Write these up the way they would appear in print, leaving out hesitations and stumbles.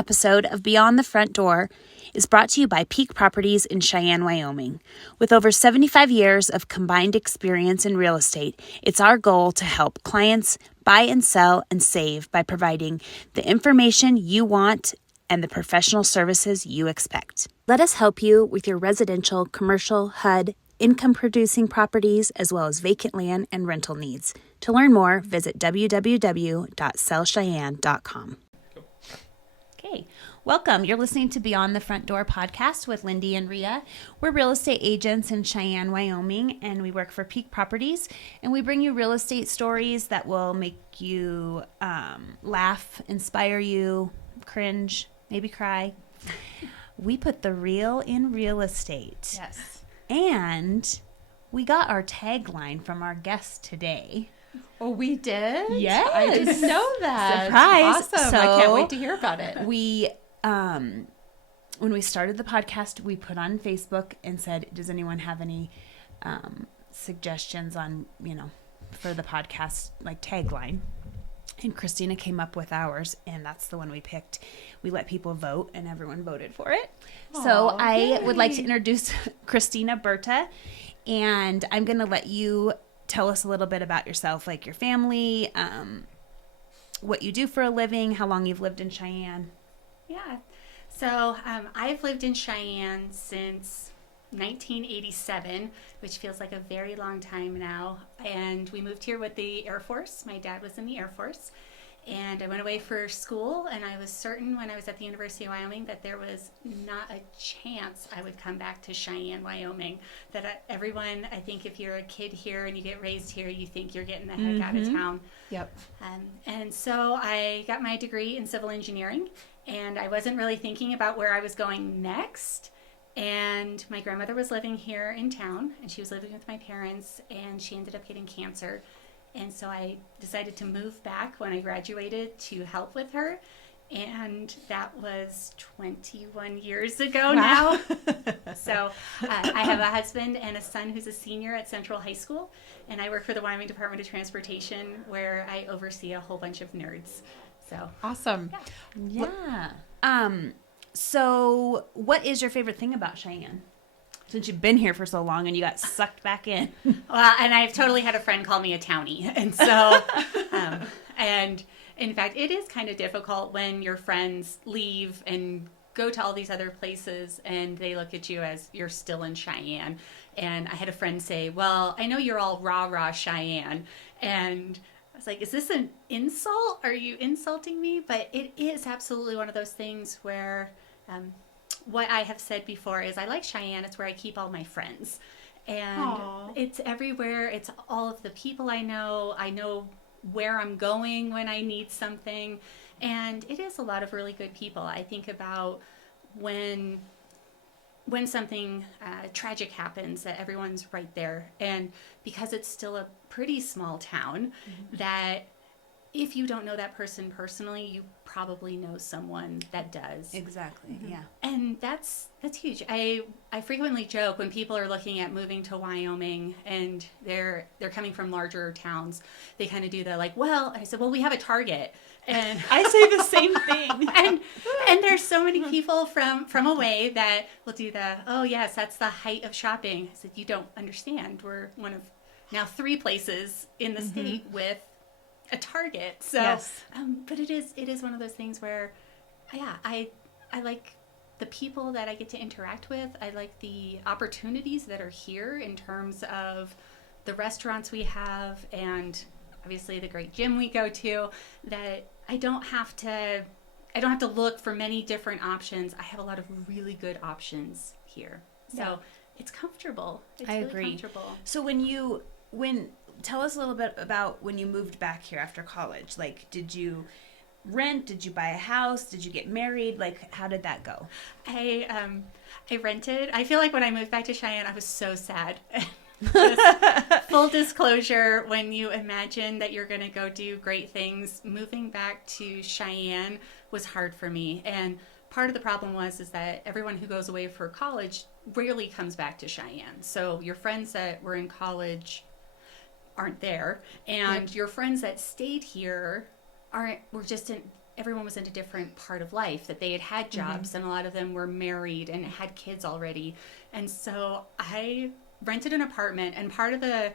episode of Beyond the Front Door is brought to you by Peak Properties in Cheyenne, Wyoming. With over 75 years of combined experience in real estate, it's our goal to help clients buy and sell and save by providing the information you want and the professional services you expect. Let us help you with your residential, commercial, HUD, income-producing properties, as well as vacant land and rental needs. To learn more, visit www.sellcheyenne.com. Okay, welcome. You're listening to Beyond the Front Door podcast with Lindee and Rhea. We're real estate agents in Cheyenne, Wyoming, and we work for Peak Properties. And we bring you real estate stories that will make you laugh, inspire you, cringe, maybe cry. We put the real in real estate. Yes. And we got our tagline from our guest today. Oh, we did? Yes. I didn't know that. Surprise. Awesome. So I can't wait to hear about it. We, when we started the podcast, we put on Facebook and said, does anyone have any suggestions on, for the podcast, like tagline? And Christina came up with ours, and that's the one we picked. We let people vote, and everyone voted for it. So I would like to introduce Christina Berta, and I'm going to let you tell us a little bit about yourself, like your family, what you do for a living, how long you've lived in Cheyenne. Yeah. So I've lived in Cheyenne since 1987, which feels like a very long time now. And we moved here with the Air Force. My dad was in the Air Force. And I went away for school, and I was certain when I was at the University of Wyoming that there was not a chance I would come back to Cheyenne, Wyoming. Everyone, I think if you're a kid here and you get raised here, you think you're getting the heck out of town. Yep. And so I got my degree in civil engineering, and I wasn't really thinking about where I was going next. And my grandmother was living here in town, and she was living with my parents, and she ended up getting cancer. And so I decided to move back when I graduated to help with her. And that was 21 years ago now. So I have a husband and a son who's a senior at Central High School. And I work for the Wyoming Department of Transportation, where I oversee a whole bunch of nerds. So Awesome. Yeah. So what is your favorite thing about Cheyenne? Since you've been here for so long and you got sucked back in. Well, and I've totally had a friend call me a townie. And so, and in fact, it is kind of difficult when your friends leave and go to all these other places and they look at you as you're still in Cheyenne. And I had a friend say, well, I know you're all rah-rah Cheyenne. And I was like, is this an insult? Are you insulting me? But it is absolutely one of those things where... what I have said before is I like Cheyenne. It's where I keep all my friends. And It's everywhere. It's all of the people I know. I know where I'm going when I need something. And it is a lot of really good people. I think about when something tragic happens, that everyone's right there. And because it's still a pretty small town, that if you don't know that person personally, you probably know someone that does. Exactly. Yeah. And that's huge. I frequently joke when people are looking at moving to Wyoming and they're coming from larger towns, they kind of do the like, well, I said, well, we have a Target. And I say the same thing. and there's so many people from away that will do the, oh yes, that's the height of shopping. I said, you don't understand. We're one of now 3 places in the state with a Target. So, yes. But it is one of those things where, yeah, I like the people that I get to interact with. I like the opportunities that are here in terms of the restaurants we have and obviously the great gym we go to, that I don't have to look for many different options. I have a lot of really good options here. So it's comfortable. It's I really agree. comfortable. So tell us a little bit about when you moved back here after college. Like, did you rent? Did you buy a house? Did you get married? Like, how did that go? I rented. I feel like when I moved back to Cheyenne, I was so sad. Full disclosure, when you imagine that you're going to go do great things, moving back to Cheyenne was hard for me. And part of the problem is that everyone who goes away for college rarely comes back to Cheyenne. So your friends that were in college aren't there, and your friends that stayed here were just in everyone was in a different part of life, that they had jobs and a lot of them were married and had kids already. And so I rented an apartment, and part of the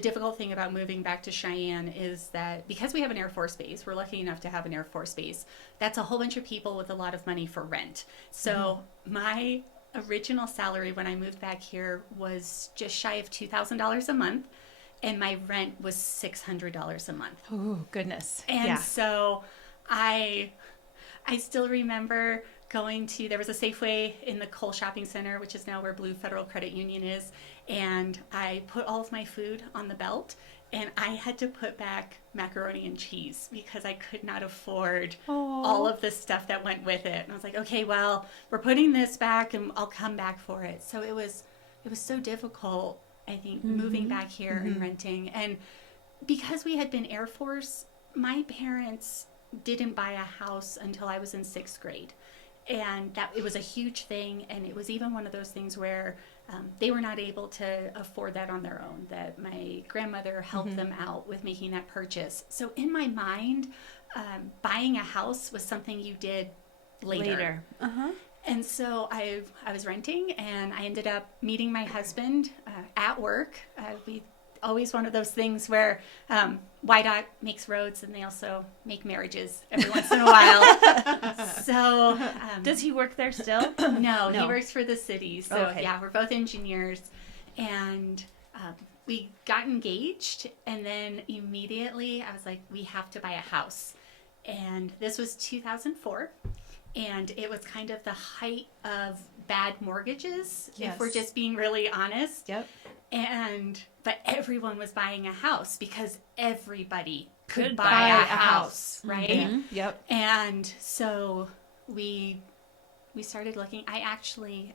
difficult thing about moving back to Cheyenne is that because we have an Air Force base, we're lucky enough to have an Air Force base, that's a whole bunch of people with a lot of money for rent. So my original salary when I moved back here was just shy of $2,000 a month, and my rent was $600 a month. Oh, goodness. And so I still remember going to, there was a Safeway in the Cole Shopping Center, which is now where Blue Federal Credit Union is. And I put all of my food on the belt, and I had to put back macaroni and cheese because I could not afford all of the stuff that went with it. And I was like, okay, well, we're putting this back and I'll come back for it. So it was so difficult, I think, moving back here and renting. And because we had been Air Force, my parents didn't buy a house until I was in 6th grade. And that it was a huge thing, and it was even one of those things where they were not able to afford that on their own, that my grandmother helped them out with making that purchase. So in my mind, buying a house was something you did later. And so I was renting, and I ended up meeting my husband at work. We always one of those things where YDOT makes roads, and they also make marriages every once in a while. So does he work there still? No, he works for the city. So Okay. yeah, we're both engineers, and we got engaged, and then immediately I was like, we have to buy a house. And this was 2004. And it was kind of the height of bad mortgages, if we're just being really honest. But everyone was buying a house because everybody could buy a house, right? And so we started looking. I actually,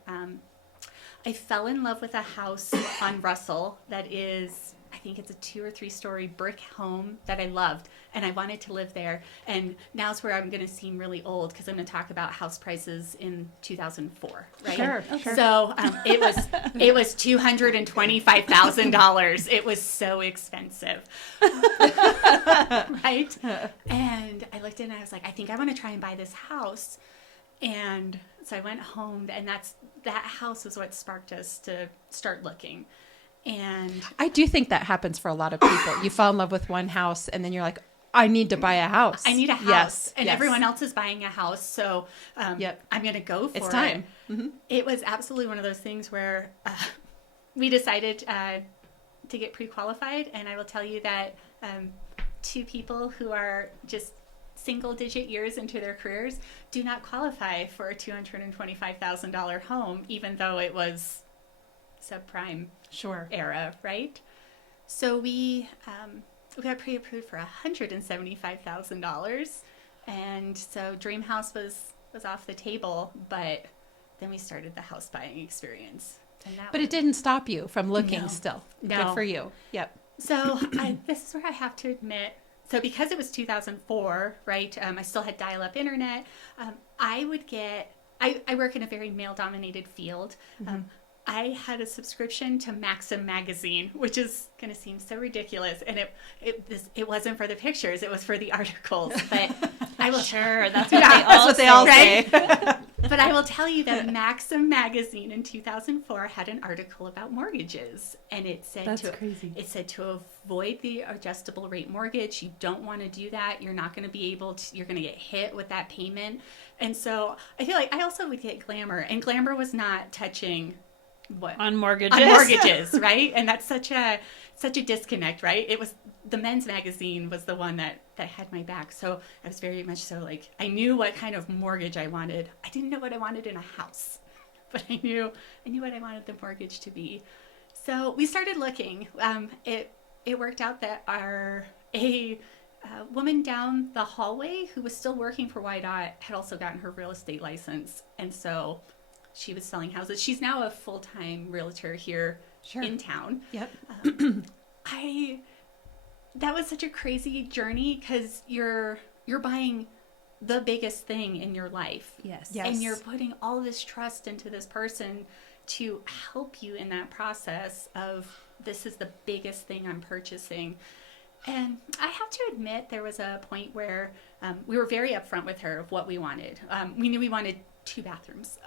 I fell in love with a house on Russell that is, I think it's a 2 or 3 story brick home that I loved, and I wanted to live there. And now's where I'm going to seem really old because I'm going to talk about house prices in 2004, right? Sure. So it was $225,000. It was so expensive, right? And I looked in and I was like, I think I want to try and buy this house. And so I went home, and that house is what sparked us to start looking. And I do think that happens for a lot of people. You fall in love with one house, and then you're like, I need to buy a house. I need a house. And everyone else is buying a house. So I'm going to go for it. It's time. It was absolutely one of those things where we decided to get pre-qualified. And I will tell you that 2 people who are just single-digit years into their careers do not qualify for a $225,000 home, even though it was subprime era, right? So we got pre-approved for $175,000, and so Dream House was off the table. But then we started the house buying experience. But it didn't stop you from looking. Still, No. Good for you. So this is where I have to admit. So because it was 2004, right? I still had dial-up internet. I work in a very male-dominated field. I had a subscription to Maxim magazine, which is going to seem so ridiculous, and it wasn't for the pictures; it was for the articles. But I will that's what they all say. But I will tell you that Maxim magazine in 2004 had an article about mortgages, and it said crazy. It said to avoid the adjustable rate mortgage, you don't want to do that. You're not going to be able to. You're going to get hit with that payment. And so I feel like I also would get Glamour, and Glamour was not touching. On mortgages, right? And that's such a disconnect, right? It was the men's magazine was the one that had my back. So I was very much so like, I knew what kind of mortgage I wanted. I didn't know what I wanted in a house, but I knew what I wanted the mortgage to be. So we started looking. It worked out that a woman down the hallway who was still working for YDOT had also gotten her real estate license, and so she was selling houses. She's now a full-time realtor here in town. That was such a crazy journey because you're buying the biggest thing in your life. Yes. And you're putting all this trust into this person to help you in that process of, this is the biggest thing I'm purchasing. And I have to admit, there was a point where we were very upfront with her of what we wanted. We knew we wanted 2 bathrooms.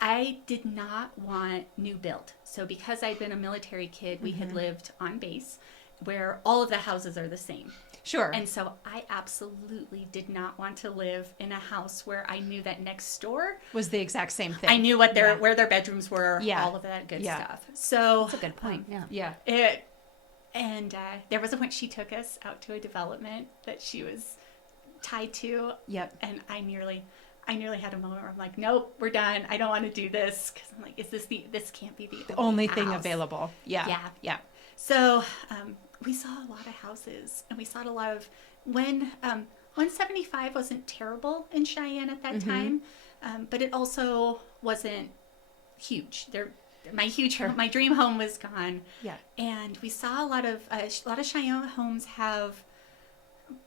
I did not want new built. So because I'd been a military kid, we had lived on base where all of the houses are the same. Sure. And so I absolutely did not want to live in a house where I knew that next door was the exact same thing. I knew what where their bedrooms were, Yeah. all of that good Yeah. stuff. So That's a good point. Yeah. There was a point she took us out to a development that she was tied to. Yep. And I nearly had a moment where I'm like, nope, we're done. I don't want to do this. Cause I'm like, this can't be the Only thing house. available. Yeah. Yeah. Yeah. So, we saw a lot of houses, and we saw a lot of when 175 wasn't terrible in Cheyenne at that time, but it also wasn't huge. My dream home was gone. Yeah. And we saw a lot of Cheyenne homes have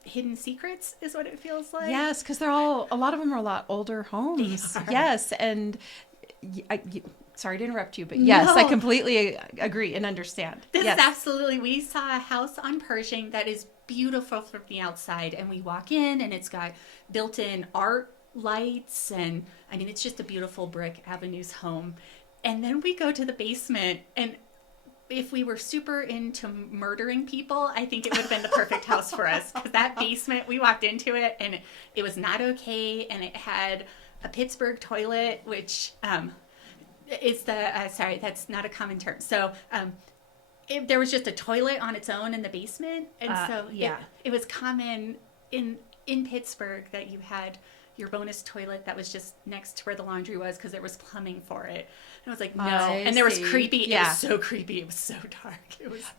hidden secrets, is what it feels like. Yes, because a lot of them are a lot older homes. They are. Yes, and sorry to interrupt you, but yes, I No. completely agree and understand. This Yes. is absolutely, we saw a house on Pershing that is beautiful from the outside, and we walk in and it's got built-in art lights, and I mean, it's just a beautiful brick Avenues home. And then we go to the basement, and if we were super into murdering people, I think it would have been the perfect house for us. Because that basement, we walked into it and it was not okay, and it had a Pittsburgh toilet, which is sorry, that's not a common term. So there was just a toilet on its own in the basement, and it was common in Pittsburgh that you had your bonus toilet that was just next to where the laundry was because there was plumbing for it. And I was like, no. And there was creepy. Yeah. It was so creepy. It was so dark.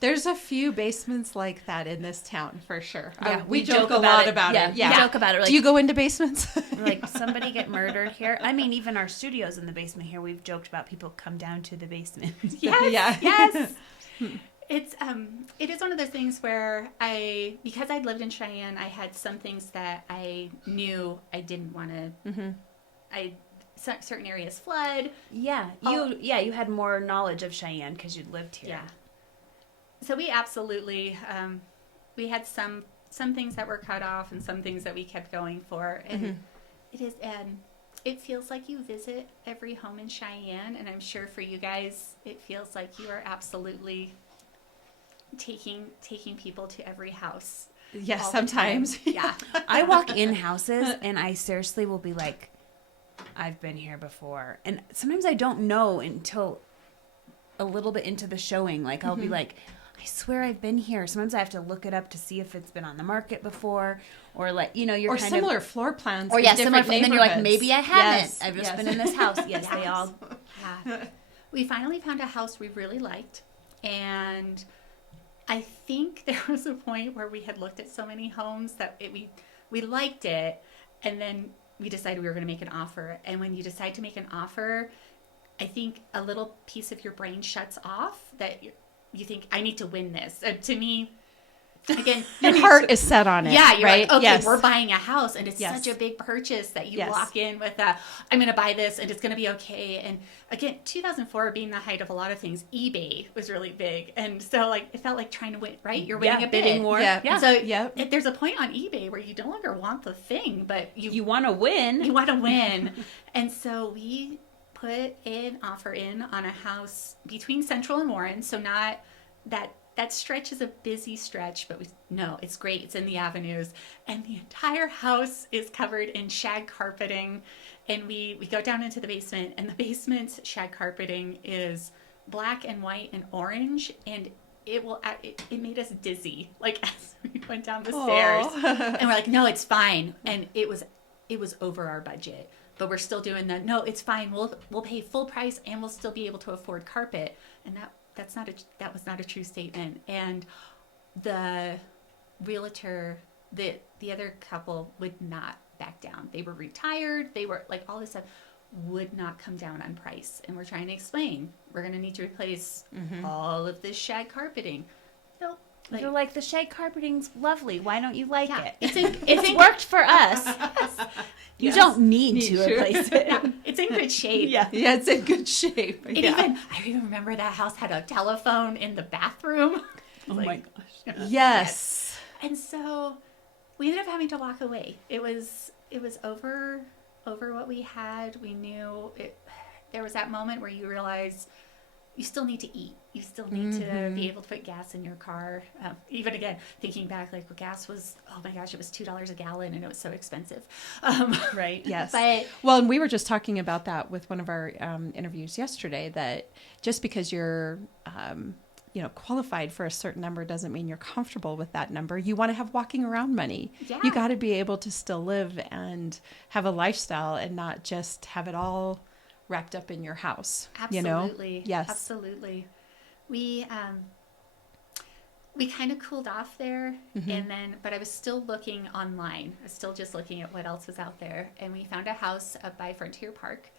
There's a few basements like that in this town for sure. Yeah, we joke a lot about it. Yeah, we joke about it. Like, do you go into basements? like somebody get murdered here? I mean, even our studio's in the basement here. We've joked about people come down to the basement. Yes. Yeah. Yes. It is one of those things where because I'd lived in Cheyenne, I had some things that I knew I didn't want to. Certain areas flood. Yeah, you had more knowledge of Cheyenne because you'd lived here. Yeah. So we absolutely we had some things that were cut off and some things that we kept going for, and it feels like you visit every home in Cheyenne, and I'm sure for you guys, it feels like you are absolutely taking people to every house. Yes, sometimes. Yeah. I walk in houses and I seriously will be like, I've been here before. And sometimes I don't know until a little bit into the showing. Like I'll be like, I swear I've been here. Sometimes I have to look it up to see if it's been on the market before, or like, you're or kind similar of, floor plans. or in similar. different And then you're like, neighborhoods. maybe I haven't. Yes, I've just yes. been in this house. Yes, they all. Yeah. We finally found a house we really liked, and I think there was a point where we had looked at so many homes that we liked it, and then we decided we were going to make an offer. And when you decide to make an offer, I think a little piece of your brain shuts off that you think, I need to win this. To me, again, Your heart is set on it. yeah, you're right? like, okay, Yes. we're buying a house, and it's Yes. such a big purchase that you Yes. walk in with I'm going to buy this, and it's going to be okay. And again, 2004 being the height of a lot of things, eBay was really big, and so it felt like trying to win. Right, you're winning a bidding bid. war. Yeah. Yeah. So there's a point on eBay where you no longer want the thing, but You want to win. you want to win. And so we put an offer in on a house between Central and Warren. So not that stretch is a busy stretch, but it's great. It's in the avenues, and the entire house is covered in shag carpeting. And we go down into the basement, and the basement's shag carpeting is black and white and orange, and it made us dizzy as we went down the stairs. And we're like, no, it's fine. And it was over our budget, but we're still doing no, it's fine. We'll pay full price, and we'll still be able to afford carpet. And that was not a true statement. And the realtor, the other couple would not back down. They were retired. They were all this stuff would not come down on price. And we're trying to explain, we're going to need to replace all of this shag carpeting. No, You're like, the shag carpeting's lovely. Why don't you like it? It's worked for us. You don't need to to. replace it. Yeah, it's in good shape. Yeah, it's in good shape. I even remember that house had a telephone in the bathroom. Oh my gosh. Yes. And so we ended up having to walk away. It was over what we had. We knew it. There was that moment where you realize you still need to eat. You still need to be able to put gas in your car. Even again, thinking back, like gas was, oh my gosh, it was $2 a gallon and it was so expensive. Right. Yes. But Well, and we were just talking about that with one of our interviews yesterday, that just because you're, qualified for a certain number doesn't mean you're comfortable with that number. You want to have walking around money. Yeah. You got to be able to still live and have a lifestyle and not just have it all wrapped up in your house. absolutely. Yes. Absolutely. We kind of cooled off there, but I was still looking online. I was still just looking at what else was out there, and we found a house up by Frontier Park,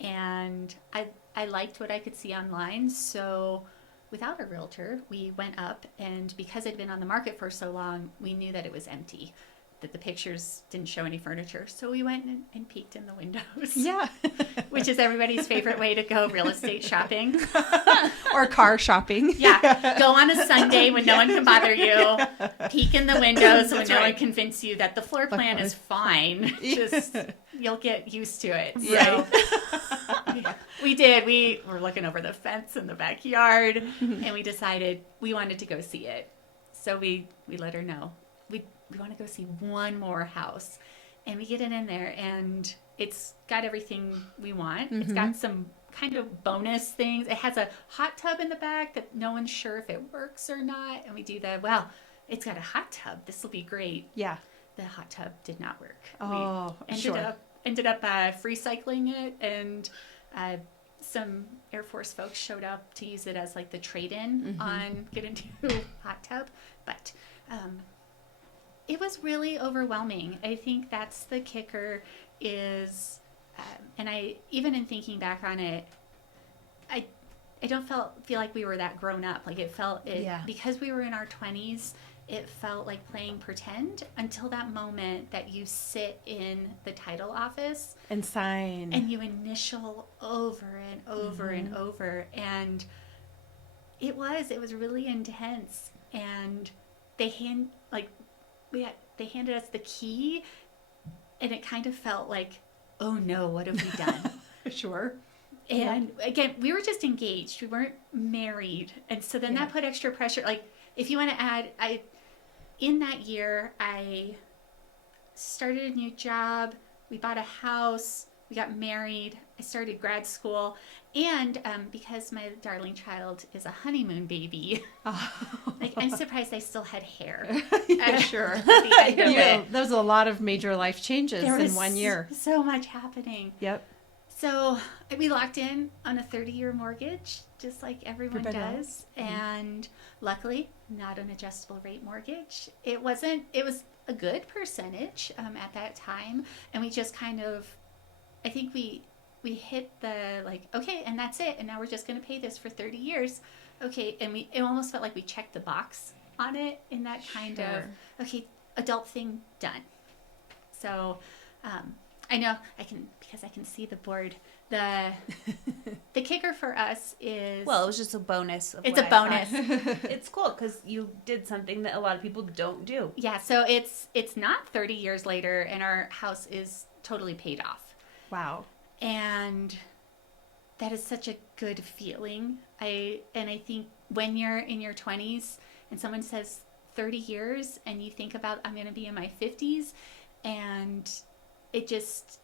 and I liked what I could see online. So without a realtor, we went up, and because it'd been on the market for so long, we knew that it was empty, that the pictures didn't show any furniture. So we went and peeked in the windows. Yeah. Which is everybody's favorite way to go real estate shopping. Or car shopping. Yeah. Go on a Sunday when no one can bother you. Peek in the windows when no one can convince you that the floor plan is fine. Just, you'll get used to it. Yeah. So we did. We were looking over the fence in the backyard, and we decided we wanted to go see it. So we let her know. We want to go see one more house. And we get it in there, and it's got everything we want. It's got some kind of bonus things. It has a hot tub in the back that no one's sure if it works or not. And we do that. Well, it's got a hot tub. This will be great. Yeah. The hot tub did not work. Oh, we sure. ended up free cycling it, and some Air Force folks showed up to use it as like the trade-in on get into hot tub. But it was really overwhelming. I think that's the kicker is, and I, even in thinking back on it, I don't feel like we were that grown up. Like because we were in our 20s, it felt like playing pretend until that moment that you sit in the title office And sign. and you initial over and over and over. And it was really intense. And they handed us the key, and it kind of felt like, oh no, what have we done? Sure. And again, we were just engaged. We weren't married. And so then that put extra pressure. Like, if you want to add, in that year, I started a new job. We bought a house. We got married. I started grad school. And because my darling child is a honeymoon baby, I'm surprised I still had hair. Sure. At the end of it. There was a lot of major life changes in 1 year. So much happening. Yep. So we locked in on a 30-year mortgage, just like everyone does. And luckily, not an adjustable rate mortgage. It was a good percentage at that time. And we just kind of, I think we hit the okay, and that's it. And now we're just going to pay this for 30 years. Okay. And it almost felt like we checked the box on it in that kind of, okay, adult thing done. So, I know because I can see the board. The kicker for us is, Well, it was just a bonus. It's a bonus. It's cool because you did something that a lot of people don't do. Yeah, so it's not 30 years later, and our house is totally paid off. Wow. And that is such a good feeling. I think when you're in your 20s and someone says 30 years and you think about, I'm going to be in my 50s, and it just,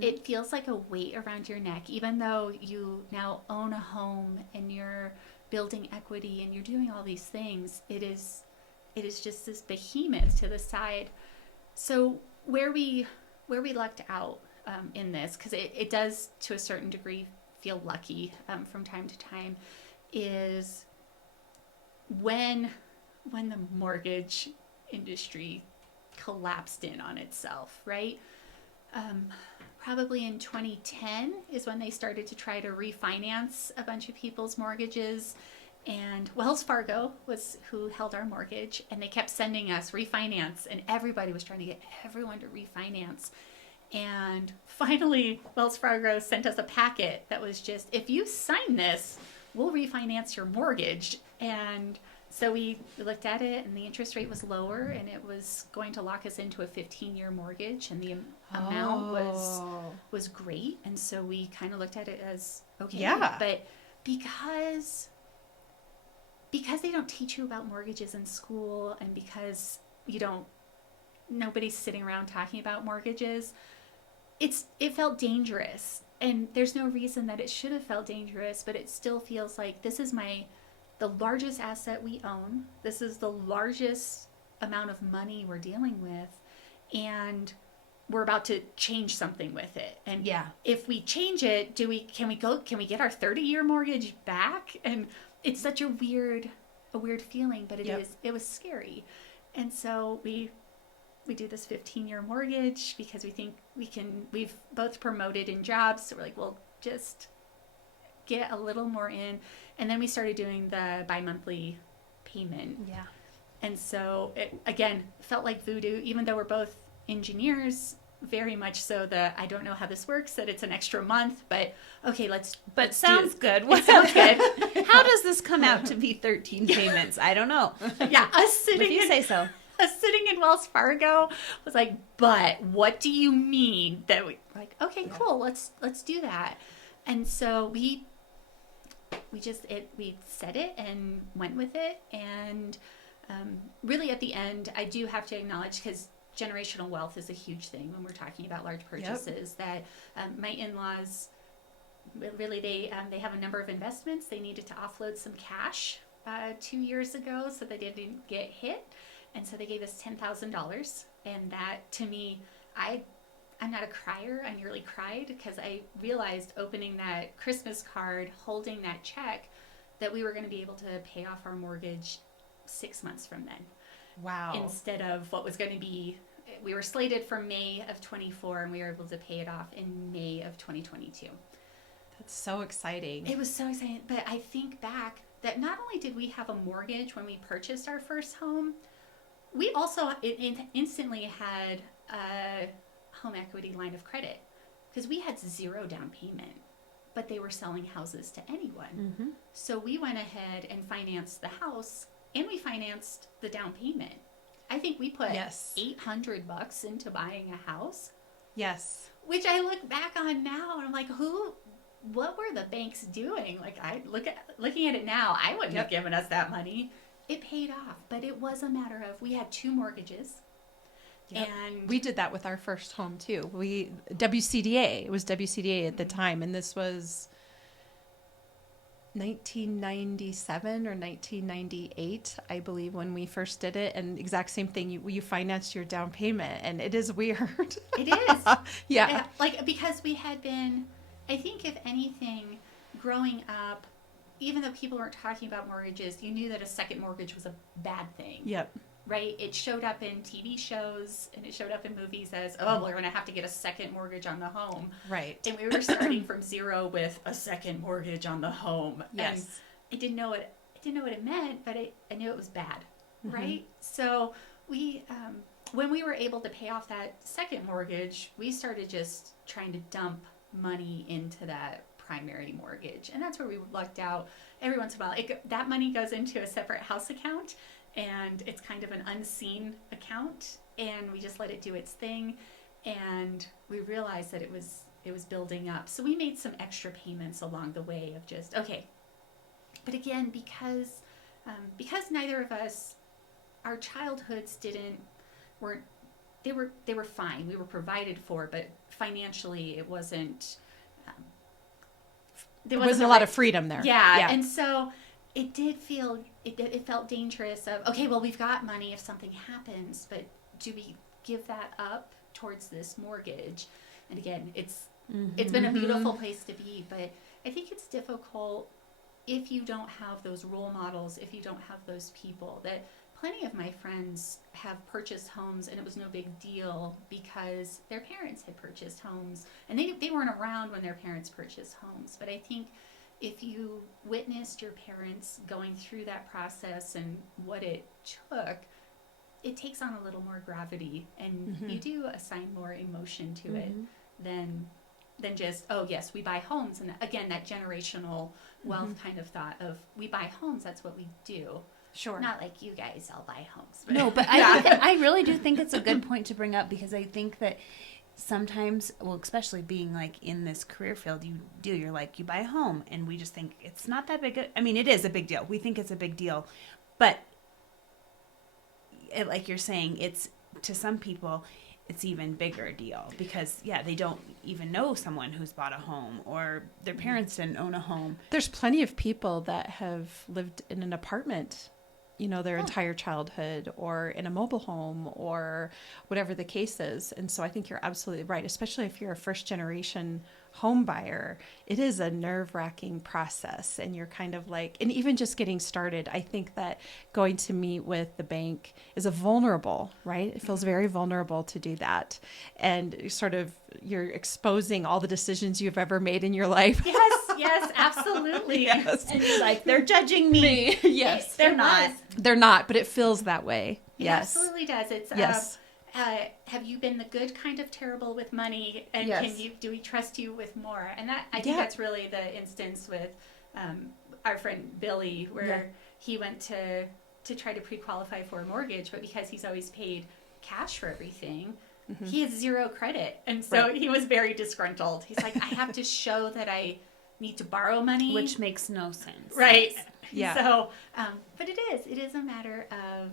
it feels like a weight around your neck, even though you now own a home and you're building equity and you're doing all these things. It is just this behemoth to the side. So where we lucked out in this, because it does to a certain degree feel lucky from time to time, is when the mortgage industry collapsed in on itself, right? Probably in 2010 is when they started to try to refinance a bunch of people's mortgages. And Wells Fargo was who held our mortgage, and they kept sending us refinance, and everybody was trying to get everyone to refinance. And finally, Wells Fargo sent us a packet that was just, if you sign this, we'll refinance your mortgage. And So we looked at it, and the interest rate was lower, and it was going to lock us into a 15-year mortgage, and the amount was great. And so we kind of looked at it as, okay. Yeah. But because they don't teach you about mortgages in school, and because nobody's sitting around talking about mortgages, it felt dangerous. And there's no reason that it should have felt dangerous, but it still feels like this is the largest asset we own. This is the largest amount of money we're dealing with, and we're about to change something with it. And if we change it, can we get our 30-year mortgage back? And it's such a weird feeling, but it was scary. And so we do this 15-year mortgage because we think we've both promoted in jobs. So we're like, well, just get a little more in. And then we started doing the bi-monthly payment. Yeah. And so it, again, felt like voodoo, even though we're both engineers, very much so I don't know how this works, that it's an extra month, but okay, let's sounds good. It sounds good. How does this come out to be 13 payments? I don't know. Yeah. If you say so. Us sitting in Wells Fargo was like, but what do you mean that we like, okay, cool, let's do that. And so we said it and went with it. And really at the end, I do have to acknowledge, because generational wealth is a huge thing when we're talking about large purchases, that my in-laws, really they have a number of investments. They needed to offload some cash 2 years ago so they didn't get hit. And so they gave us $10,000. And that, to me, I'm not a crier. I nearly cried because I realized, opening that Christmas card, holding that check, that we were going to be able to pay off our mortgage 6 months from then. Wow. Instead of what was going to be, we were slated for May of 24, and we were able to pay it off in May of 2022. That's so exciting. It was so exciting. But I think back that not only did we have a mortgage when we purchased our first home, we also instantly had a home equity line of credit, because we had 0 down payment, but they were selling houses to anyone. Mm-hmm. So we went ahead and financed the house, and we financed the down payment. I think we put $800 into buying a house. Yes. Which I look back on now, and I'm like, what were the banks doing? Like, looking at it now, I wouldn't have given us that money. It paid off, but it was a matter of, we had 2 mortgages. Yep. And we did that with our first home too. It was WCDA at the time, and this was 1997 or 1998, I believe, when we first did it. And exact same thing, you financed your down payment, and it is weird. It is. Yeah. Because we had been, I think, if anything, growing up, even though people weren't talking about mortgages, you knew that a second mortgage was a bad thing. Yep. Right? It showed up in TV shows, and it showed up in movies as, oh, we're going to have to get a second mortgage on the home. Right. And we were starting from 0 with a second mortgage on the home. Yes. And I didn't know what it meant, but I knew it was bad. Mm-hmm. Right? So we, when we were able to pay off that second mortgage, we started just trying to dump money into that primary mortgage. And that's where we lucked out. Every once in a while, that money goes into a separate house account, and it's kind of an unseen account, and we just let it do its thing. And we realized that it was building up. So we made some extra payments along the way of just, okay. But again, because neither of us, our childhoods they were fine. We were provided for, but financially it wasn't. There wasn't a lot of freedom there. Yeah. And so it did feel, it felt dangerous of, okay, well, we've got money if something happens, but do we give that up towards this mortgage? And again, it's been a beautiful place to be, but I think it's difficult if you don't have those role models, if you don't have those people. That plenty of my friends have purchased homes, and it was no big deal because their parents had purchased homes, and they weren't around when their parents purchased homes. But I think if you witnessed your parents going through that process and what it took, it takes on a little more gravity, and you do assign more emotion to it than just, oh yes, we buy homes. And again, that generational wealth kind of thought of, we buy homes, that's what we do. Sure. Not like you guys all buy homes. No, but I really do think it's a good point to bring up, because I think that sometimes, well, especially being like in this career field, you're like, you buy a home, and we just think it's not that big. I mean, it is a big deal. We think it's a big deal, but like you're saying, it's, to some people, it's even bigger deal, because they don't even know someone who's bought a home, or their parents didn't own a home. There's plenty of people that have lived in an apartment, their entire childhood, or in a mobile home, or whatever the case is. And so I think you're absolutely right, especially if you're a first generation home buyer. It is a nerve-wracking process, and you're kind of like, and even just getting started, I think that going to meet with the bank is a vulnerable, right? It feels very vulnerable to do that. And sort of, you're exposing all the decisions you've ever made in your life. Yes, absolutely. Yes. And you're like, they're judging me. Yes. They're not. They're not, but it feels that way. It Yes. absolutely does. It's Yes. Have you been the good kind of terrible with money, and Yes. do we trust you with more? And that, I think that's really the instance with our friend Billy, where he went to try to pre-qualify for a mortgage, but because he's always paid cash for everything, he has zero credit, and so he was very disgruntled. He's like, I have to show that I need to borrow money, Which makes no sense. right? Yeah. So, but it is a matter of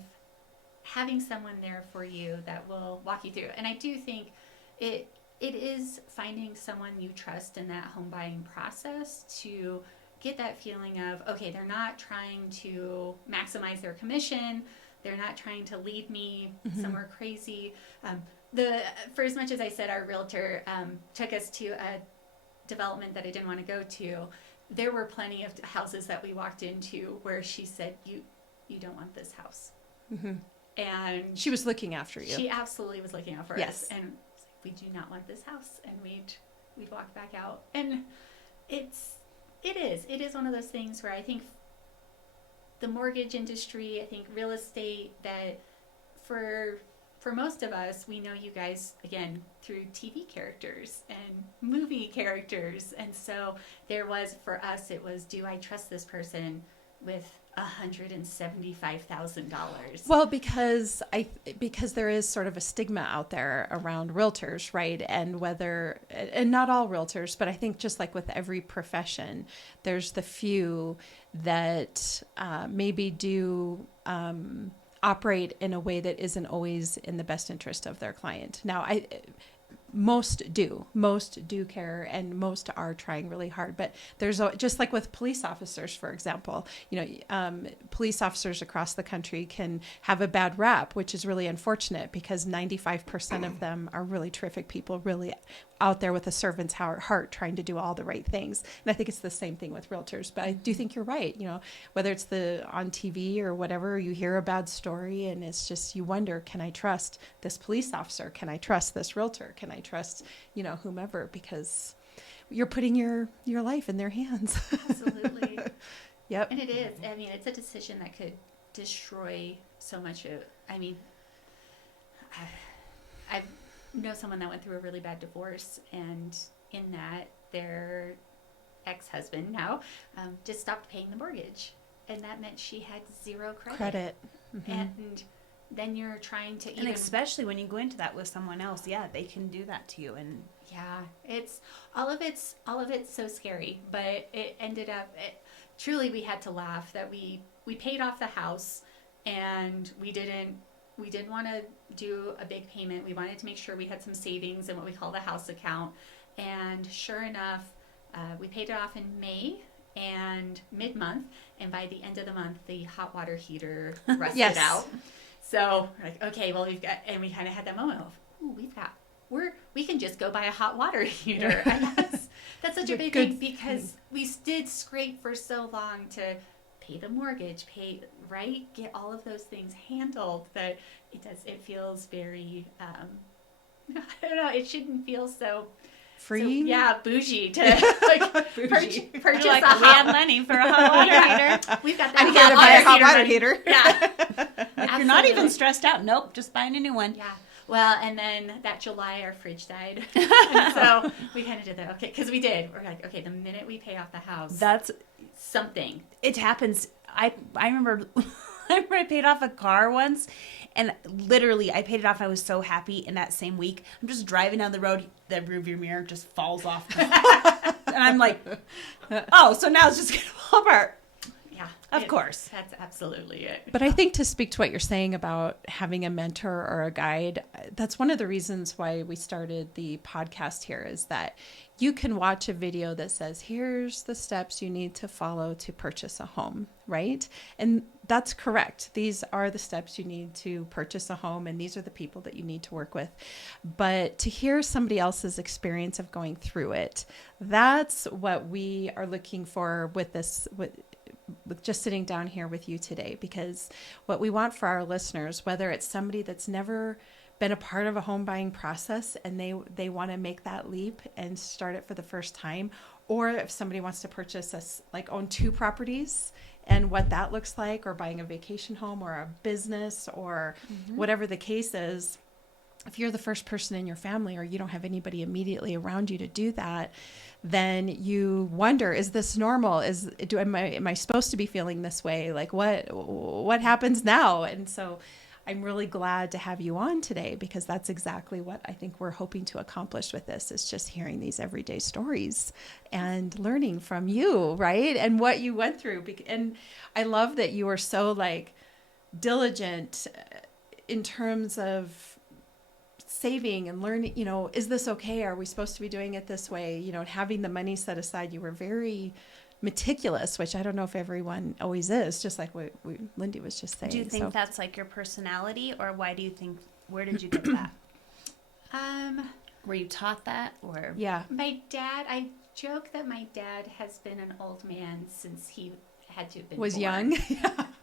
having someone there for you that will walk you through. And I do think it is finding someone you trust in that home buying process to get that feeling of, okay, they're not trying to maximize their commission. They're not trying to lead me somewhere crazy. For as much as I said, our realtor took us to a development that I didn't want to go to, there were plenty of houses that we walked into where she said, you don't want this house. And She was looking after you. she absolutely was looking out for Yes. us, and we do not want this house, and we'd walk back out. And it is one of those things where I think the mortgage industry, I think real estate, that for most of us, we know you guys again through TV characters and movie characters, and so for us it was, do I trust this person with $175,000? Well, because there is sort of a stigma out there around realtors, right? And not all realtors, but I think just like with every profession, there's the few that maybe do operate in a way that isn't always in the best interest of their client. Now, most do care, and most are trying really hard, but there's just like with police officers, for example, police officers across the country can have a bad rap, which is really unfortunate, because 95% of them are really terrific people, really out there with a servant's heart, trying to do all the right things. And I think it's the same thing with realtors, but I do think you're right. Whether it's on TV or whatever, you hear a bad story, and it's just, you wonder, can I trust this police officer? Can I trust this realtor? Can I trust, whomever? Because you're putting your life in their hands. Absolutely. Yep. And it is. I mean, it's a decision that could destroy so much of. I mean, I know someone that went through a really bad divorce, and in that, their ex-husband now just stopped paying the mortgage, and that meant she had zero credit. And then you're trying to And especially when you go into that with someone else, they can do that to you. And it's all of it's so scary, but it ended up truly, we had to laugh that we paid off the house, and we didn't want to do a big payment. We wanted to make sure we had some savings in what we call the house account. And sure enough, we paid it off in May and mid-month, and by the end of the month, the hot water heater rusted out. So we're like, okay, well, we kind of had that moment of, we can just go buy a hot water heater. And that's such a big thing, because we did scrape for so long to pay the mortgage, get all of those things handled, that it feels very, I don't know, it shouldn't feel so free. Bougie to purchase like, a hot money for a hot water heater. We've got I'm here to buy a hot water heater. Yeah. You're not even stressed out. Nope, just buying a new one. Yeah. Well, and then that July, our fridge died. And so we kind of did that. Okay, because we did. We're like, okay, the minute we pay off the house, That's something. It happens. I remember where I paid off a car once, and literally I paid it off. I was so happy. In that same week, I'm just driving down the road, the rearview mirror just falls off, and I'm like, oh, so now it's just gonna fall apart. Yeah, Of course. That's absolutely it. But I think to speak to what you're saying about having a mentor or a guide, that's one of the reasons why we started the podcast here, is that you can watch a video that says, here's the steps you need to follow to purchase a home, right? And that's correct. These are the steps you need to purchase a home, and these are the people that you need to work with. But to hear somebody else's experience of going through it, that's what we are looking for with this, with just sitting down here with you today, because what we want for our listeners, whether it's somebody that's never been a part of a home buying process and they want to make that leap and start it for the first time, or if somebody wants to purchase own 2 properties and what that looks like, or buying a vacation home or a business or whatever the case is. If you're the first person in your family, or you don't have anybody immediately around you to do that, then you wonder, is this normal? Am I supposed to be feeling this way? Like what happens now? And so I'm really glad to have you on today, because that's exactly what I think we're hoping to accomplish with this, is just hearing these everyday stories and learning from you, right? And what you went through. And I love that you are so diligent in terms of saving and learning, is this okay? Are we supposed to be doing it this way? Having the money set aside. You were very meticulous, which I don't know if everyone always is, just like what Lindee was just saying. Do you think that's like your personality, or where did you get that? Were you taught that, or? Yeah. My dad, I joke that my dad has been an old man since he had to have been was born. young.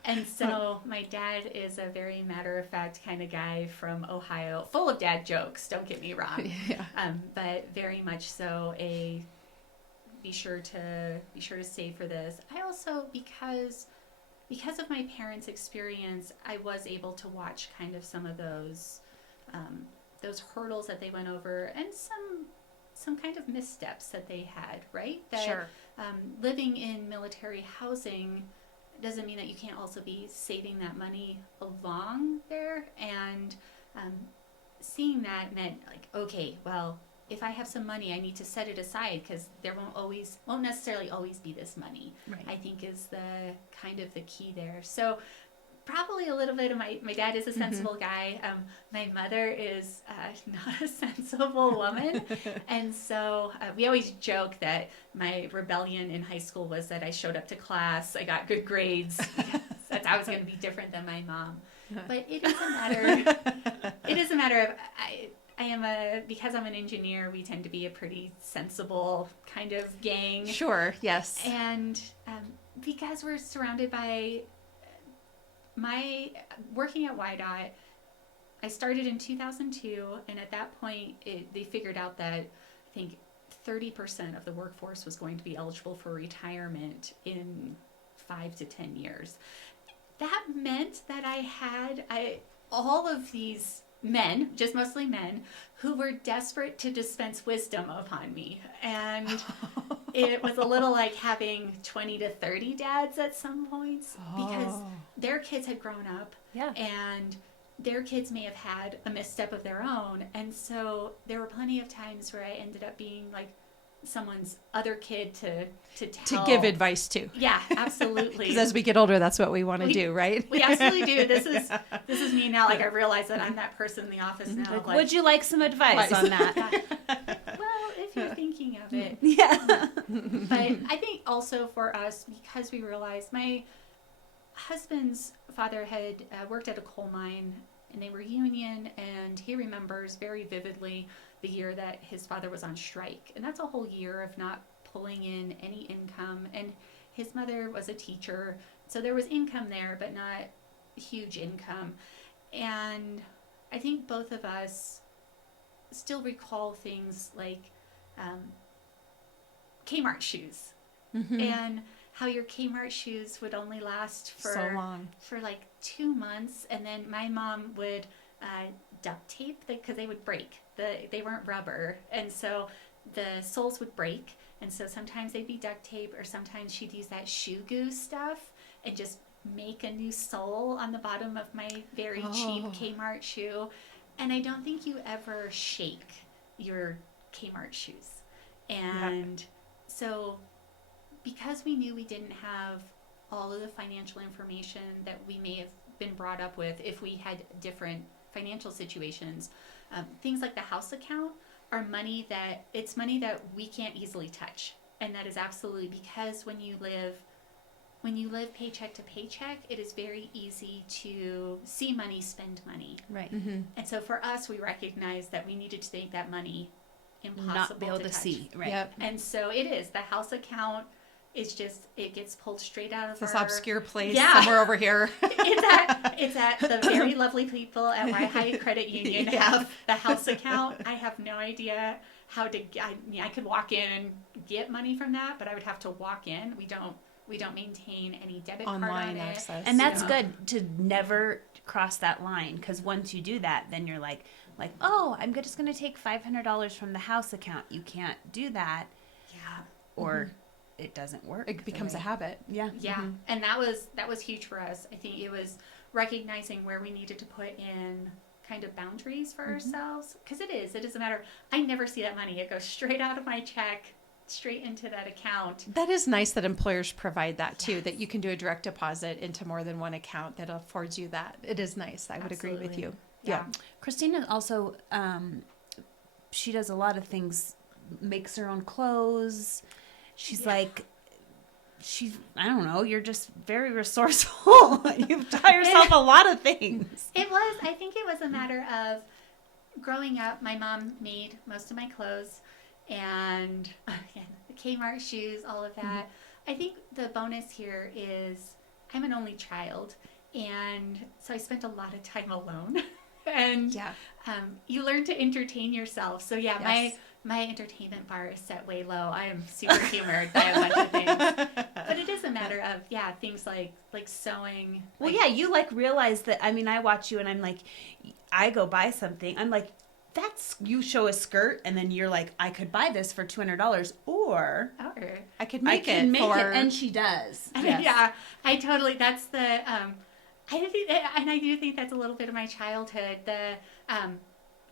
And so my dad is a very matter-of-fact kind of guy from Ohio, full of dad jokes, don't get me wrong. Yeah. But very much so be sure to save for this. I also, because of my parents' experience, I was able to watch kind of some of those hurdles that they went over, and some kind of missteps that they had, right? That, Sure. Living in military housing doesn't mean that you can't also be saving that money along there. And seeing that meant okay, well, if I have some money, I need to set it aside, because there won't necessarily always be this money. Right. I think is the kind of the key there. So probably a little bit of my dad is a sensible guy. My mother is not a sensible woman. And so we always joke that my rebellion in high school was that I showed up to class, I got good grades, that I was going to be different than my mom. But it is a matter of, because I'm an engineer, we tend to be a pretty sensible kind of gang. Sure, yes. And because we're surrounded by my working at YDOT, I started in 2002, and at that point, they figured out that I think 30% of the workforce was going to be eligible for retirement in 5 to 10 years. That meant that I had all of these men, just mostly men, who were desperate to dispense wisdom upon me. And it was a little like having 20 to 30 dads at some points, because their kids had grown up, and their kids may have had a misstep of their own. And so there were plenty of times where I ended up being like someone's other kid to give advice to. Yeah, absolutely. Because as we get older, that's what we want to do, right? We absolutely do. This is me now. I realize that I'm that person in the office now. Would you like some advice on that? Well, if you're thinking of it. Yeah. But I think also for us, because we realized my husband's father had worked at a coal mine, and they were union, and he remembers very vividly the year that his father was on strike. And that's a whole year of not pulling in any income. And his mother was a teacher, so there was income there, but not huge income. And I think both of us still recall things like Kmart shoes. And how your Kmart shoes would only last for so long, for like 2 months, and then my mom would duct tape because they would break. They weren't rubber, and so the soles would break, and so sometimes they'd be duct tape, or sometimes she'd use that shoe goo stuff and just make a new sole on the bottom of my very cheap Kmart shoe. And I don't think you ever shake your Kmart shoes. And so because we knew we didn't have all of the financial information that we may have been brought up with if we had different financial situations, things like the house account are money that we can't easily touch. And that is absolutely because when you live paycheck to paycheck, it is very easy to see money, spend money. Right. Mm-hmm. And so for us, we recognized that we needed to make that money impossible Not be able to touch. see. Right. Yep. And so it is. The house account is just, it gets pulled straight out of This our... obscure place Yeah. somewhere over here. It's at the very lovely people at High Credit Union Yeah. have the house account. I have no idea how to... I could walk in and get money from that, but I would have to walk in. We don't maintain any debit card on Online it. access. And that's good to never cross that line, because once you do that, then you're like, oh, I'm just going to take $500 from the house account. You can't do that, Yeah. or it doesn't work. It becomes a way. habit. Yeah. Yeah, Mm-hmm. and that was huge for us. I think it was recognizing where we needed to put in kind of boundaries for ourselves, because it is a matter. I never see that money. It goes straight out of my check, straight into that account. That is nice that employers provide that too, that you can do a direct deposit into more than one account that affords you that. It is nice. I would agree with Absolutely. you. Yeah. Christina also, she does a lot of things, makes her own clothes. She's I don't know, you're just very resourceful. You've taught yourself a lot of things. I think it was a matter of growing up, my mom made most of my clothes and again, the Kmart shoes, all of that. I think the bonus here is I'm an only child, and so I spent a lot of time alone. And you learn to entertain yourself. So Yes. my entertainment bar is set way low. I am super humored by a bunch of things. But it is a matter of, things like sewing. Well, you realize that. I mean, I watch you and I'm like, I go buy something. I'm like, you show a skirt and then you're like, I could buy this for $200 or I could I make can it make for... it. And she does. Yes. Yeah, I totally, that's the, I do think that's a little bit of my childhood.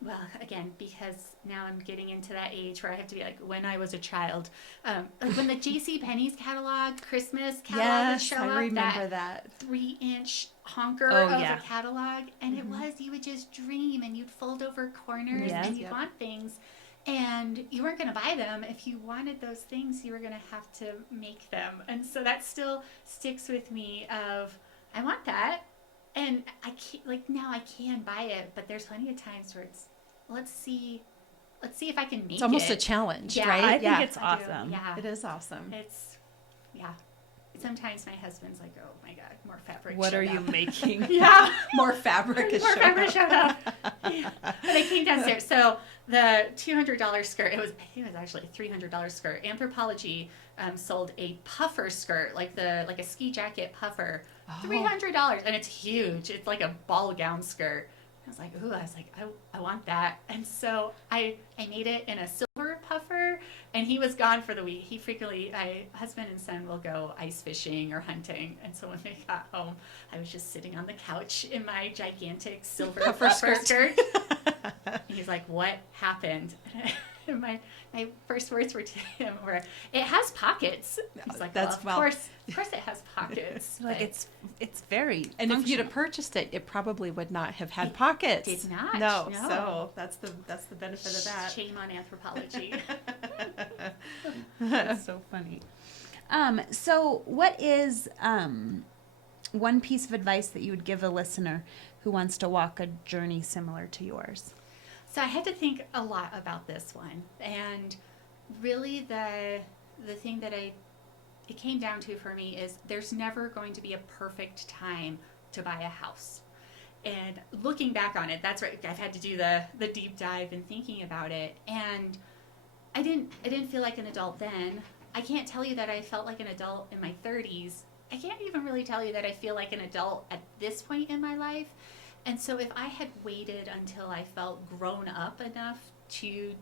Well, again, because now I'm getting into that age where I have to be like when I was a child. Like when the JCPenney's catalog, Christmas catalog would show up, I remember that. 3-inch honker Oh, of yeah. a catalog. And you would just dream and you'd fold over corners Yes. and you'd want things. And you weren't going to buy them. If you wanted those things, you were going to have to make them. And so that still sticks with me of, I want that. And I can't, now I can buy it, but there's plenty of times where it's, let's see if I can make it. It's almost a challenge, Yeah, right? I think it's I do. awesome. Yeah. It is awesome. Sometimes my husband's like, oh my God, more fabric. What showed are you up. making? Yeah. More fabric is More showing fabric up. showed up. Yeah. But I came downstairs. So the $200 skirt, I think it was actually a $300 skirt. Anthropology sold a puffer skirt, like a ski jacket puffer, $300, and it's huge. It's like a ball gown skirt. I was like, I want that. And so I made it in a silver puffer, and he was gone for the week. He frequently, husband and son will go ice fishing or hunting. And so when they got home, I was just sitting on the couch in my gigantic silver puffer skirt. And he's like, what happened? And my first words were to him were, it has pockets. He's like, of course it has pockets. Like it's very And if you'd functional. have purchased it, it probably would not have had pockets. Did not. No. No. So that's the benefit of that. Shame on Anthropology. That's so funny. So what is one piece of advice that you would give a listener who wants to walk a journey similar to yours? So I had to think a lot about this one, and really the thing that it came down to for me is there's never going to be a perfect time to buy a house. And looking back on it, that's right. I've had to do the deep dive and thinking about it, and I didn't feel like an adult then. I can't tell you that I felt like an adult in my 30s. I can't even really tell you that I feel like an adult at this point in my life. And so if I had waited until I felt grown up enough to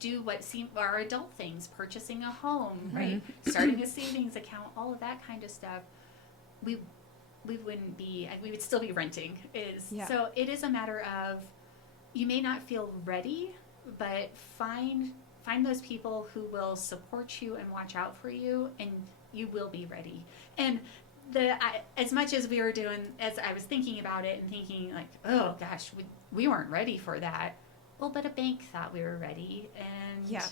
do what seemed are adult things, purchasing a home, right, starting a savings account, all of that kind of stuff, we wouldn't be, we would still be renting. Yeah. So it is a matter of, you may not feel ready, but find those people who will support you and watch out for you, and you will be ready. And as much as we were doing, as I was thinking about it and thinking like, oh gosh, we weren't ready for that. Well, but a bank thought we were ready, and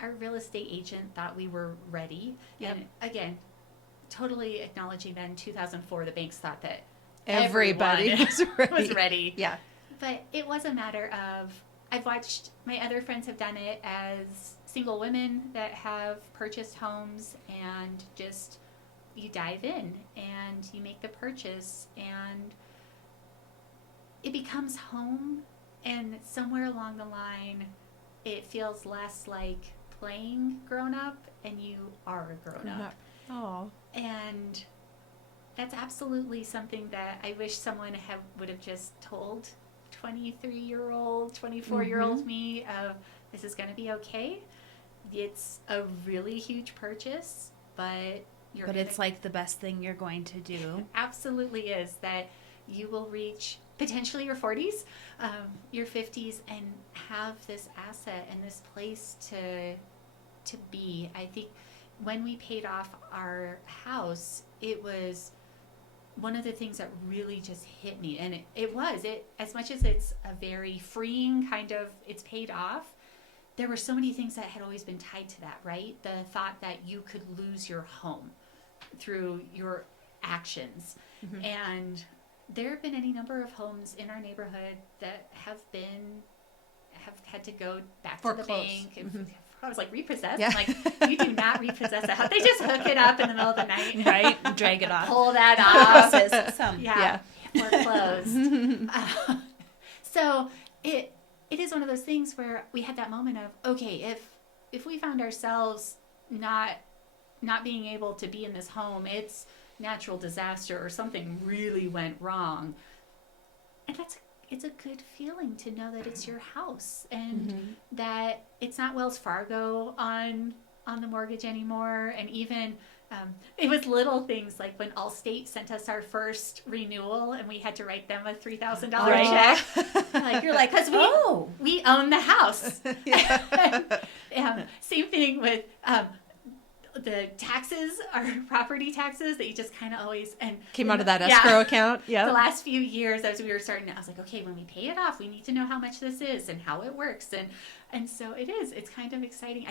our real estate agent thought we were ready. Yep. And again, totally acknowledging that in 2004, the banks thought that Everybody was ready. Yeah. But it was a matter of, I've watched my other friends have done it as single women that have purchased homes, and just, you dive in and you make the purchase and it becomes home, and somewhere along the line it feels less like playing grown up and you are a grown up. Oh. And that's absolutely something that I wish someone would have just told 23-year-old, 24-year-old me of, this is going to be okay. It's a really huge purchase, but it's like the best thing you're going to do. Absolutely is, that you will reach potentially your 40s, your 50s, and have this asset and this place to be. I think when we paid off our house, it was one of the things that really just hit me. And it as much as it's a very freeing kind of, it's paid off, there were so many things that had always been tied to that, right? The thought that you could lose your home through your actions. And there have been any number of homes in our neighborhood that have had to go back to the bank. I was like, repossessed? Yeah. I'm like, you do not repossess a house. They just hook it up in the middle of the night. Right? And drag it off. Pull that off. Yeah. Foreclosed. So it is one of those things where we had that moment of, okay, if we found ourselves not being able to be in this home, it's natural disaster or something really went wrong. And it's a good feeling to know that it's your house, and that it's not Wells Fargo on the mortgage anymore. And even it was little things like when Allstate sent us our first renewal and we had to write them a $3,000 check. You're like, because we own the house. Same thing with the taxes, our property taxes, that you just kind of always came out of that escrow account. The last few years, as we were starting, I was like, okay, when we pay it off, we need to know how much this is and how it works, and so it's kind of exciting.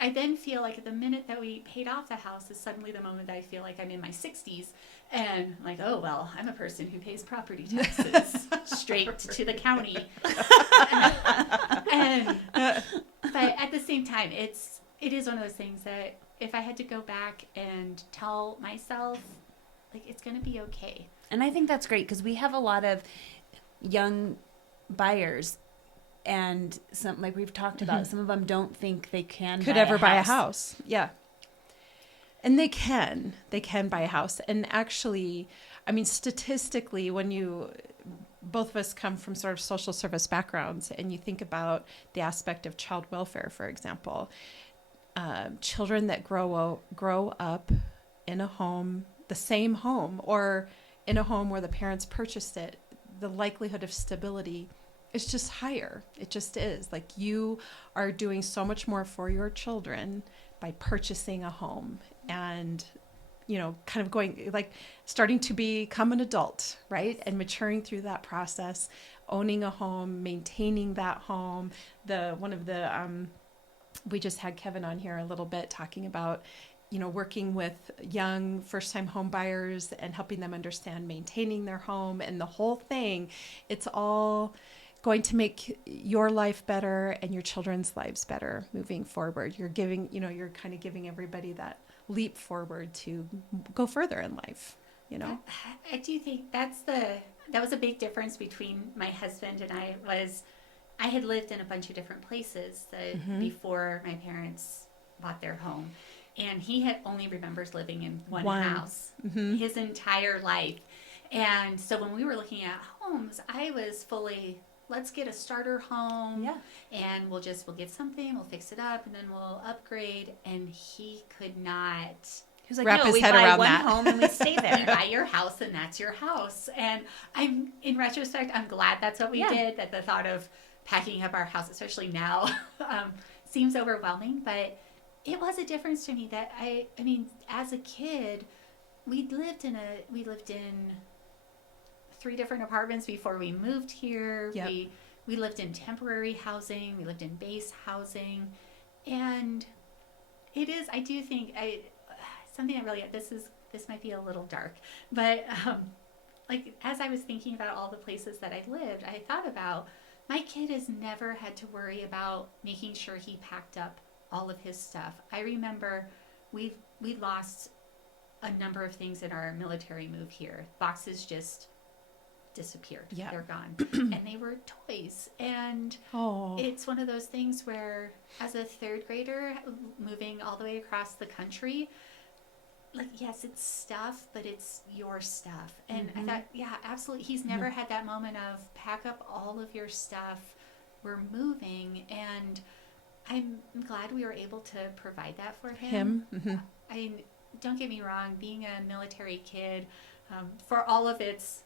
I then feel like the minute that we paid off the house is suddenly the moment that I feel like I'm in my 60s, and like, oh well, I'm a person who pays property taxes straight to the county, but at the same time, it is one of those things that if I had to go back and tell myself, like, it's going to be okay. And I think that's great, because we have a lot of young buyers, and some, like we've talked about, some of them don't think they could ever buy a house. Yeah. And they can buy a house. And actually, I mean, statistically, when both of us come from sort of social service backgrounds, and you think about the aspect of child welfare, for example, children that grow up in a home, the same home, or in a home where the parents purchased it, the likelihood of stability is just higher. It just is. Like, you are doing so much more for your children by purchasing a home, and kind of going, like, starting to become an adult, right? And maturing through that process, owning a home, maintaining that home. We just had Kevin on here a little bit talking about, working with young first-time home buyers and helping them understand maintaining their home and the whole thing. It's all going to make your life better and your children's lives better moving forward. You're you're kind of giving everybody that leap forward to go further in life, I do think that was a big difference between my husband and I had lived in a bunch of different places before my parents bought their home. And he had only remembers living in one house his entire life. And so when we were looking at homes, I was fully, let's get a starter home, and we'll get something, we'll fix it up, and then we'll upgrade. And he could not He was like, wrap no, his we head buy around one that. home and we stay You there. buy your house and that's your house. And I'm, in retrospect, I'm glad that's what we did, that the thought of packing up our house, especially now, seems overwhelming, but it was a difference to me that I mean, as a kid, we lived in 3 different apartments before we moved here. Yep. We lived in temporary housing, we lived in base housing, and it is, I do think, something that really, this might be a little dark, but like as I was thinking about all the places that I lived, I thought about my kid has never had to worry about making sure he packed up all of his stuff. I remember we lost a number of things in our military move here. Boxes just disappeared. Yeah. They're gone. And they were toys. And it's one of those things where as a 3rd grader moving all the way across the country, like, yes, it's stuff, but it's your stuff. And I thought, yeah, absolutely. He's never had that moment of pack up all of your stuff. We're moving. And I'm glad we were able to provide that for him. I mean, don't get me wrong, being a military kid, for all of its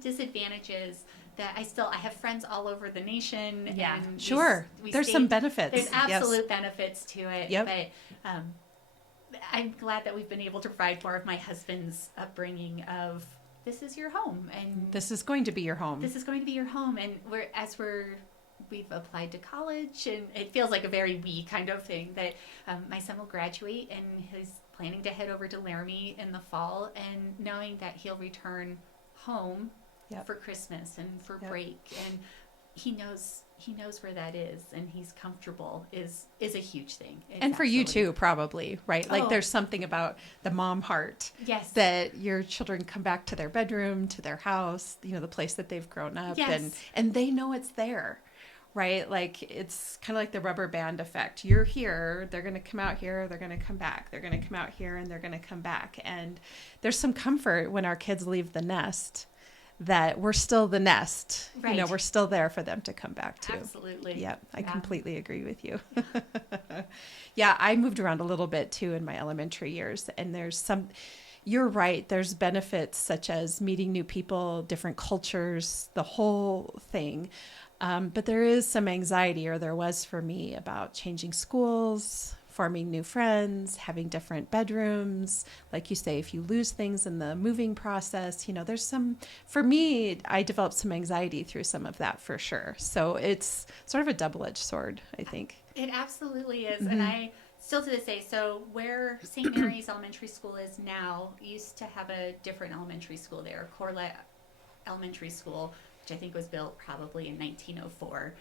disadvantages, that I have friends all over the nation. Yeah, and sure. There's some benefits. There's absolute benefits to it. Yep. But I'm glad that we've been able to provide more of my husband's upbringing of, this is your home, and This is going to be your home. this is going to be your home. And we've applied to college, and it feels like a very we kind of thing, that my son will graduate and he's planning to head over to Laramie in the fall, and knowing that he'll return home for Christmas and for break, and he knows where that is, and he's comfortable is a huge thing. It's and for you too, probably, right? Like, Oh. there's something about the mom heart. Yes. That your children come back to their bedroom, to their house, the place that they've grown up, Yes. and they know it's there, right? Like, it's kind of like the rubber band effect. You're here, they're going to come out here, they're going to come back. They're going to come out here and they're going to come back. And there's some comfort when our kids leave the nest, that we're still the nest. Right. We're still there for them to come back to. Absolutely. Yeah, I completely agree with you. Yeah, I moved around a little bit too in my elementary years, and you're right, there's benefits such as meeting new people, different cultures, the whole thing. But there is some anxiety, or there was for me, about changing schools, forming new friends, having different bedrooms. Like you say, if you lose things in the moving process, for me, I developed some anxiety through some of that for sure. So it's sort of a double-edged sword, I think. It absolutely is. And I still to this day, so where St. Mary's Elementary School is now, used to have a different elementary school there, Corlett Elementary School, which I think was built probably in 1904.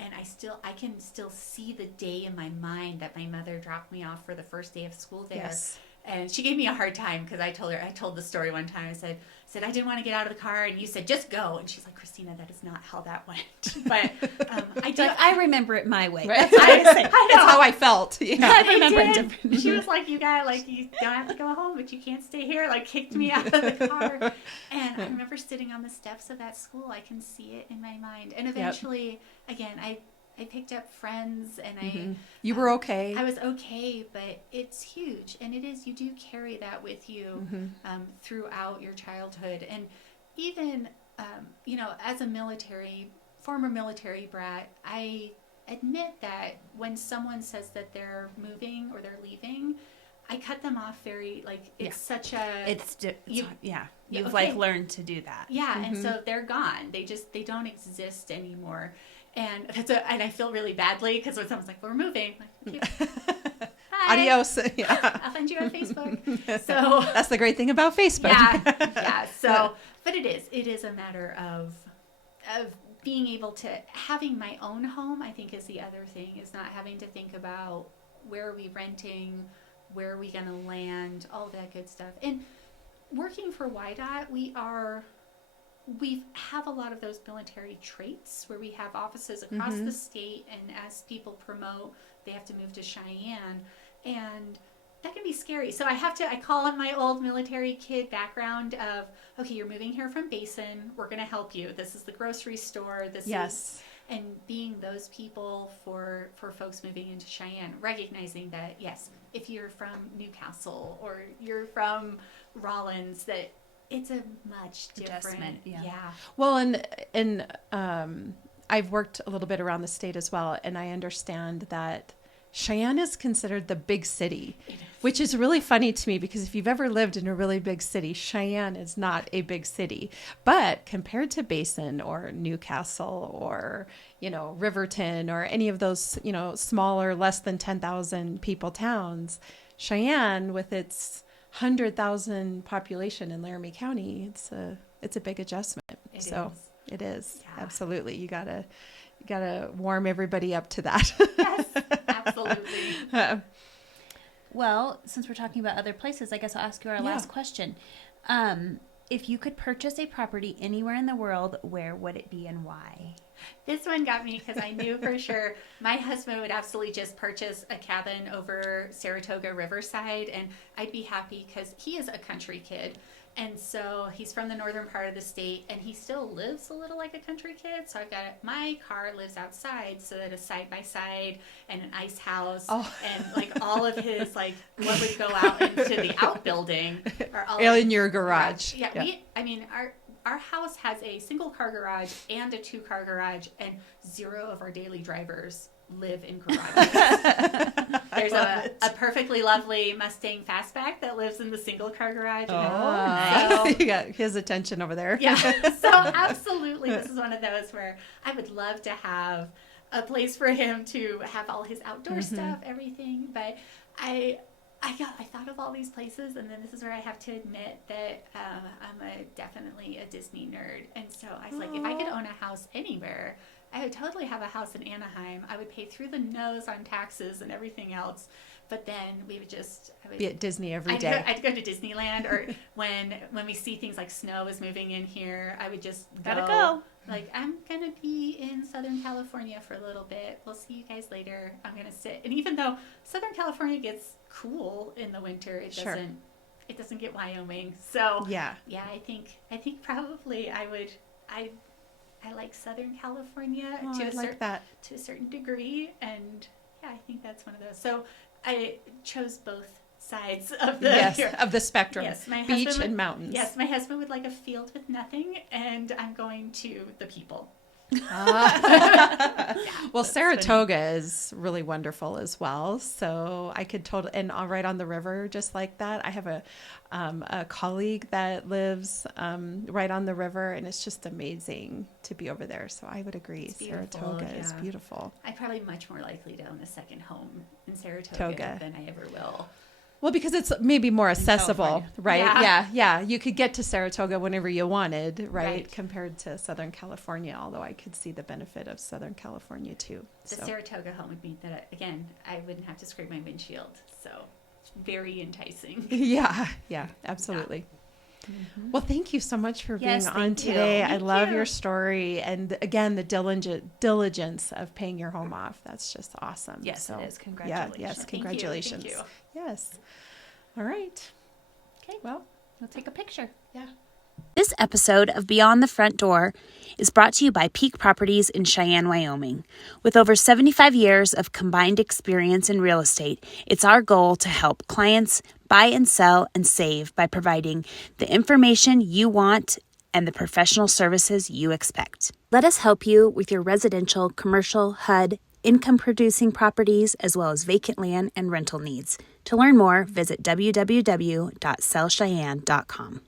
And I can still see the day in my mind that my mother dropped me off for the first day of school there. Yes. And she gave me a hard time because I told the story one time. I said, I didn't want to get out of the car, and you said, just go. And she's like, Christina, that is not how that went. But I remember it my way. Right. That's what I say. That's how I felt. Yeah. I remember it did. differently. She was like, you don't have to go home, but you can't stay here. Like, kicked me out of the car. And I remember sitting on the steps of that school. I can see it in my mind. And eventually, again, I picked up friends, and You were okay. I was okay, but it's huge. And it is, you do carry that with you throughout your childhood. And even, as a former military brat, I admit that when someone says that they're moving or they're leaving, I cut them off very, it's such a... You've learned to do that. Yeah, and so they're gone. They don't exist anymore. And and I feel really badly because when someone's like, we're moving, I'm like, okay, hi. Adios. Yeah. I'll find you on Facebook. So that's the great thing about Facebook. yeah. So, but it is a matter of being able to, having my own home, I think, is the other thing, is not having to think about where are we renting, where are we going to land, all that good stuff. And working for YDOT, we have a lot of those military traits where we have offices across the state, and as people promote, they have to move to Cheyenne, and that can be scary. So I call on my old military kid background of, okay, you're moving here from Basin, we're going to help you. This is the grocery store. and being those people for folks moving into Cheyenne, recognizing that, yes, if you're from Newcastle or you're from Rollins, that it's a much different Adjustment, yeah. Well, and I've worked a little bit around the state as well, and I understand that Cheyenne is considered the big city, which is really funny to me because if you've ever lived in a really big city, Cheyenne is not a big city. But compared to Basin or Newcastle or, Riverton or any of those, smaller, less than 10,000 people towns, Cheyenne with its 100,000 population in Laramie County, it's a big adjustment. It is. Yeah. Absolutely. You gotta warm everybody up to that. Yes, absolutely. Well, since we're talking about other places, I guess I'll ask you our last question. If you could purchase a property anywhere in the world, where would it be and why? This one got me because I knew for sure my husband would absolutely just purchase a cabin over Saratoga Riverside, and I'd be happy because he is a country kid. And so he's from the northern part of the state, and he still lives a little like a country kid. So my car lives outside, so that a side-by-side and an ice house and like all of his, like what would go out into the outbuilding are all in your garage. Yeah. Our house has a single car garage and a 2-car garage, and 0 of our daily drivers live in garages. There's a perfectly lovely Mustang Fastback that lives in the single car garage. Nice. You got his attention over there. Yeah. So absolutely, this is one of those where I would love to have a place for him to have all his outdoor stuff, everything. But I thought of all these places, and then this is where I have to admit that I'm definitely a Disney nerd. And so I was like, if I could own a house anywhere, I would totally have a house in Anaheim. I would pay through the nose on taxes and everything else. But then I would be at Disney every day. I'd go to Disneyland, or when we see things like snow is moving in here, I would just go. Like, I'm going to be in Southern California for a little bit. We'll see you guys later. I'm going to sit. And even though Southern California gets cool in the winter, it doesn't get Wyoming. So yeah, I think probably I like Southern California to a certain degree, and yeah, I think that's one of those. So I chose both sides of the spectrum. Yes, my beach husband and mountains. Yes, my husband would like a field with nothing, and I'm going to the people. Well, Saratoga is really wonderful as well. So I could and right on the river, just like that. I have a colleague that lives right on the river, and it's just amazing to be over there. So I would agree. Saratoga is beautiful. I'm probably much more likely to own a second home in Saratoga than I ever will. Well, because it's maybe more accessible, right? Yeah. You could get to Saratoga whenever you wanted, right? Compared to Southern California, although I could see the benefit of Southern California too. The Saratoga home would mean that, again, I wouldn't have to scrape my windshield. So very enticing. Yeah, absolutely. Mm-hmm. Well, thank you so much for being on today. I love your story. And again, the diligence of paying your home off. That's just awesome. Yes, it is. Congratulations. Congratulations. Thank you. Yes. All right. Okay. Well, we'll take a picture. Yeah. This episode of Beyond the Front Door is brought to you by Peak Properties in Cheyenne, Wyoming. With over 75 years of combined experience in real estate, it's our goal to help clients buy and sell and save by providing the information you want and the professional services you expect. Let us help you with your residential, commercial, HUD, income-producing properties, as well as vacant land and rental needs. To learn more, visit www.sellcheyenne.com.